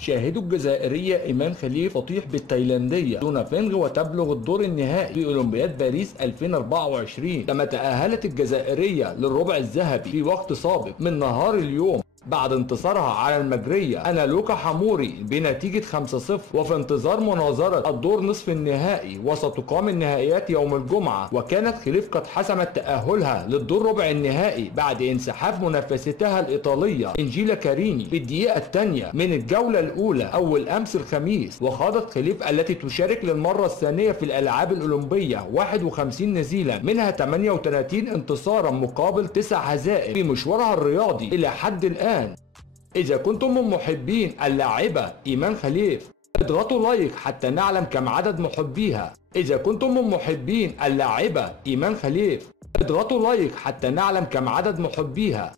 شاهدوا الجزائرية إيمان خليف تطيح بالتايلاندية دون فينغ وتبلغ الدور النهائي في أولمبياد باريس 2024. كما تأهلت الجزائرية للربع الذهبي في وقت سابق من نهار اليوم بعد انتصارها على المجرية أنا لوكا حموري بنتيجة 5-0، وفي انتظار مناظرة الدور نصف النهائي، وستقام النهائيات يوم الجمعة. وكانت خليف قد حسمت تأهلها للدور ربع النهائي بعد انسحاب منافستها الإيطالية إنجيلا كاريني في الدقيقة الثانية من الجولة الأولى أول أمس الخميس. وخاضت خليف التي تشارك للمرة الثانية في الألعاب الأولمبية 51 نزيلا، منها 38 انتصارا مقابل 9 هزائم في مشوارها الرياضي إلى حد الآن. إذا كنتم من محبين اللاعبة إيمان خليف اضغطوا لايك حتى نعلم كم عدد محبيها. إذا كنتم من محبين اللاعبة إيمان خليف اضغطوا لايك حتى نعلم كم عدد محبيها.